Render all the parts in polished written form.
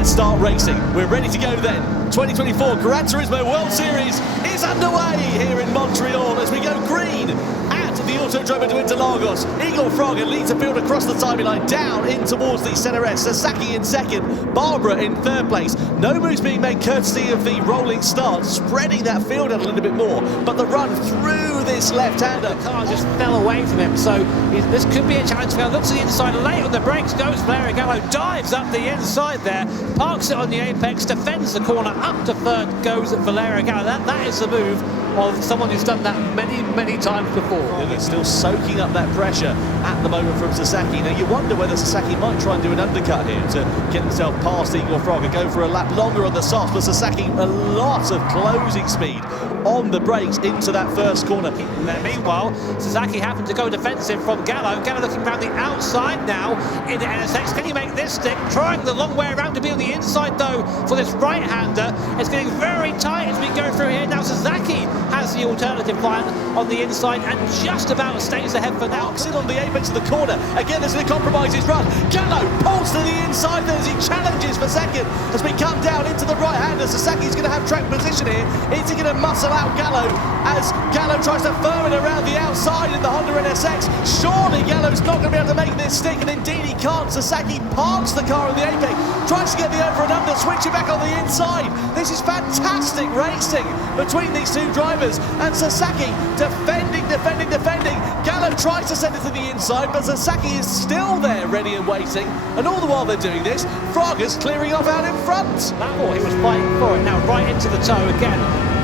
let's start racing. We're ready to go then. 2024 Gran Turismo World Series is underway here in Montreal as we go green at the Autodromo de Interlagos. Igor Fraga leads the field across the timeline down in towards the Center S. Sasaki in second, Barbara in third place. No moves being made courtesy of the rolling start, spreading that field out a little bit more. But the run through this left-hander. The car just fell away from him, so this could be a challenge for him. Looks to the inside, late on the brakes goes Valerio Gallo, dives up the inside there, parks it on the apex, defends the corner, up to third goes Valerio Gallo. That is the move of someone who's done that many times before. And he's still soaking up that pressure at the moment from Sasaki. Now you wonder whether Sasaki might try and do an undercut here to get himself past Igor Fraga, go for a lap longer on the softs, but Sasaki a lot of closing speed on the brakes into that first corner. Meanwhile, Sasaki happened to go defensive from Gallo. Gallo looking around the outside now in the NSX. Can he make this stick? Trying the long way around to be on the inside though for this right-hander. It's getting very tight as we go through here. Now Sasaki has the alternative line on the inside and just about stays ahead for now. Sit on the apex of the corner. Again, there's going to compromise his run. Gallo pulls to the inside there as he challenges for second. As we come down into the right-hander, Sasaki's going to have track position here. Is he going to muscle out Gallo as Gallo tries to firm it around the outside in the Honda NSX? Surely Gallo's not going to be able to make this stick, and indeed he can't. Sasaki parks the car on the apex, tries to get the over and under, switch it back on the inside. This is fantastic racing between these two drivers, and Sasaki defending. Gallo tries to send it to the inside, but Sasaki is still there, ready and waiting. And all the while they're doing this, Fraga's clearing off out in front. That ball, he was fighting for it. Now right into the toe again.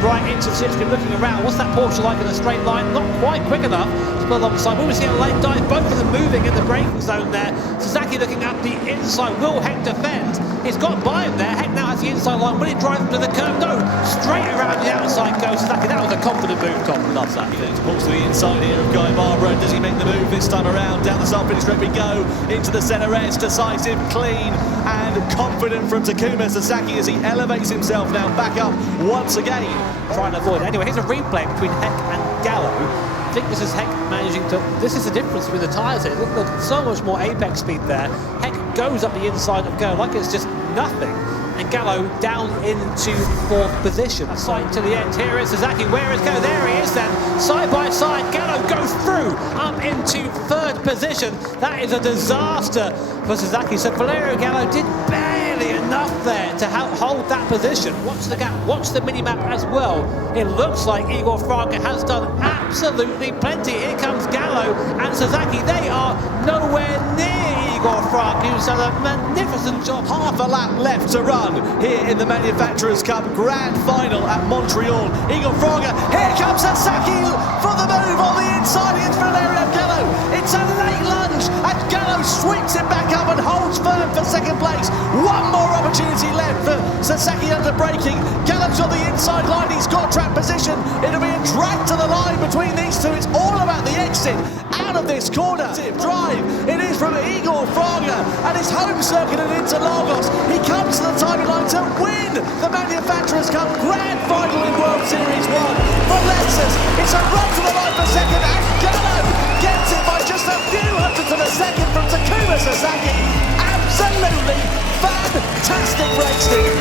Right into the slipstream, looking around. What's that Porsche like in a straight line? Not quite quick enough to pull alongside. We were seeing a late dive, both of them moving in the braking zone there. Sasaki looking at the inside. Will Heck defend? He's got by him there. Heck now has the inside line. Will he drive him to the curb? No. Straight around the outside goes Sasaki. That was a confident move, Tom. Loves that. He pulls to the inside here of Guy Barbara. Does he make the move this time around? Down the start finish straight we go. Into the center edge. Decisive, clean, and confident from Takuma Sasaki as he elevates himself now back up once again. Trying to avoid. Anyway, here's a replay between Heck and Gallo. I think this is Heck managing to... This is the difference between the tyres here. Look, so much more apex speed there. Heck goes up the inside of Gallo like it's just nothing. And Gallo down into fourth position. Side to the end. Here is Sasaki. Where is Gallo? There he is then. Side by side. Gallo goes through up into third position. That is a disaster for Sasaki. So Valerio Gallo did barely enough there to hold that position. Watch the gap. Watch the mini-map as well. It looks like Igor Fraga has done absolutely plenty. Here comes Gallo and Sasaki. They are nowhere near Igor Fraga, who's done a magnificent job. Half a lap left to run here in the Manufacturers' Cup Grand Final at Montreal. Igor Fraga, here comes Sasaki for the move on the inside against Valerio Gallo. It's a late lunge and Gallo sweeps it back up and holds firm for second place. One more opportunity left for Sasaki under braking. Gallo's on the inside line, he's got track position. It'll be a drag to the line between these two. It's all about the exit out of this corner. Drive, it is from Igor Fraga and his home circuit at Interlagos. He comes to the timing line to win the Manufacturers' Cup Grand Final in World Series 1 for Lexus. It's a run to the line for second and Gallo gets it by just a few hundredths of a second from Takuma Sasaki. Absolutely fantastic racing.